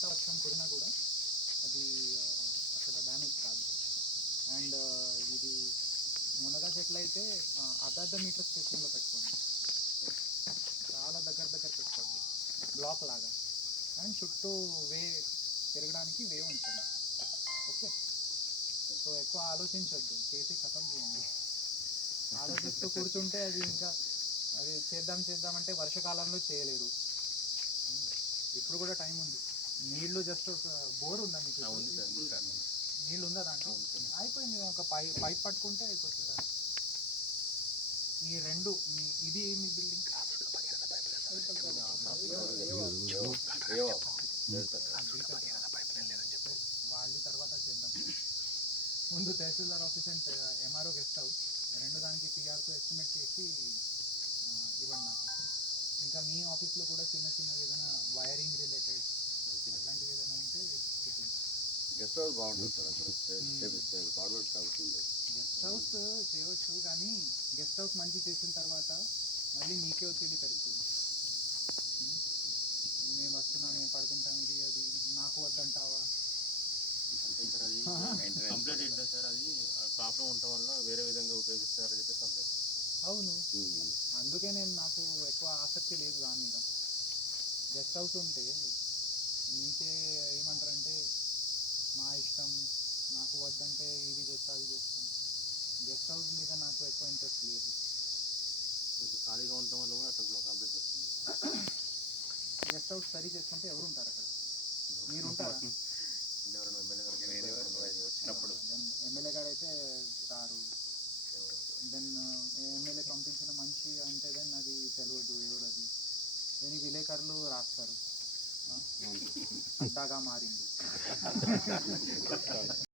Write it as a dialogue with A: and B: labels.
A: ఎంత వర్షం కురినా కూడా అది అసలు అక్కడ డ్యామేజ్ కాదు. అండ్ ఇది మునగ చెట్లు అయితే ఆ, అర్ధ మీటర్ స్పేసింగ్లో పెట్టుకోండి. చాలా దగ్గర దగ్గర పెట్టుకోండి. బ్లాక్ లాగా. అండ్ చుట్టూ వే తిరగడానికి వే ఉంచండి ఓకే సో ఎక్కువ ఆలోచించొద్దు. చేసి ఖతం చేయండి. ఆలోచిస్తూ కూర్చుంటే అది ఇంకా అది చేద్దాం చేద్దామంటే వర్షాకాలంలో చేయలేరు. Hmm. ఇప్పుడు కూడా టైం ఉంది. నీళ్ళు జస్ట్ ఒక బోర్ ఉందా మీకు? నీళ్ళు ఉందా దాంట్లో? అయిపోయింది ఒక పై పైప్ పట్టుకుంటే అయిపోతుంది ఈ రెండు మీ ఇది మీ బిల్డింగ్. వాళ్ళ తర్వాత చేద్దాం. ముందు tehsildar office and MRO guest house రెండు దానికి పిఆర్తో ఎస్టిమేట్ చేసి ఇవ్వండి నాకు. ఇంకా మీ ఆఫీస్లో కూడా చిన్న చిన్నవి ఏదైనా వైరింగ్ రిలేటెడ్
B: గెస్ట్ హౌస్ బాగుంటుంది సార్ అక్కడ. చేపిస్తే ఫార్వర్డ్ అవుతుంది
A: గెస్ట్ హౌస్ చేయవచ్చు కానీ గెస్ట్ హౌస్ మంచి చేసిన తర్వాత మళ్ళీ మీకే ఒత్తిడి పెరుగుతుంది. ఉం? మేము వస్తున్నాం మేము పడుకుంటాం ఇది అది నాకు వద్దంటావా?
C: కంప్లైంట్ ఏంటంటే సార్ అది? ప్రాబ్లం ఉండటం వల్ల వేరే విధంగా ఉపయోగిస్తారని చెప్పేసి కంప్లైంట్
A: అవును. అందుకే నేను నాకు ఎక్కువ ఆసక్తి లేదు దాని మీద. గెస్ట్ హౌస్ ఉంటే మీకే ఏమంటారంటే మా ఇష్టం నాకు వద్దంటే ఇది చేస్తా అది చేస్తాం. గెస్ట్ హౌస్ మీద నాకు ఎక్కువ ఇంట్రెస్ట్ లేదు.
C: ఇప్పుడు ఖాళీగా ఉండటం వల్ల కూడా అట్లా కంప్లైంట్ వస్తుంది.
A: గెస్ట్ హౌస్ సరి చేసుకుంటే ఎవరు? ఉంటారు అక్కడ మీరు ఉంటారా
C: వచ్చినప్పుడు
A: ఎమ్మెల్యే గారు అయితే రారు. దెన్ ఎమ్మెల్యే పంపించిన మనిషి అంటే దెన్ అది తెలియదు ఎవరు అది దేని విలేకరులు రాస్తారు. हाँ? दागा मारेंगे। अच्छा।